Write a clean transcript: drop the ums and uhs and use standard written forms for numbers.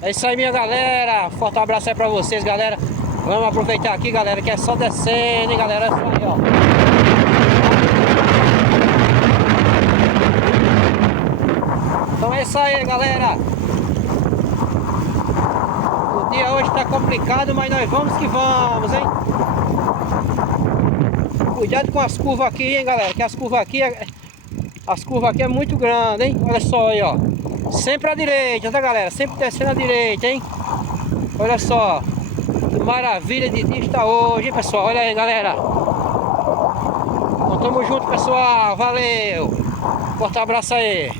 É isso aí, minha galera. Forte abraço aí pra vocês, galera. Vamos aproveitar aqui, galera, que é só descendo, hein, galera. É isso aí, ó. Então é isso aí, galera. O dia hoje tá complicado, mas nós vamos que vamos, hein. Cuidado com as curvas aqui, hein, galera. Que as curvas aqui é muito grande, hein. Olha só aí, ó. Sempre à direita, tá, galera? Sempre descendo à direita, hein. Olha só. Que maravilha de dia está hoje, hein, pessoal. Olha aí, galera. Então tamo junto, pessoal. Valeu. Forte abraço aí.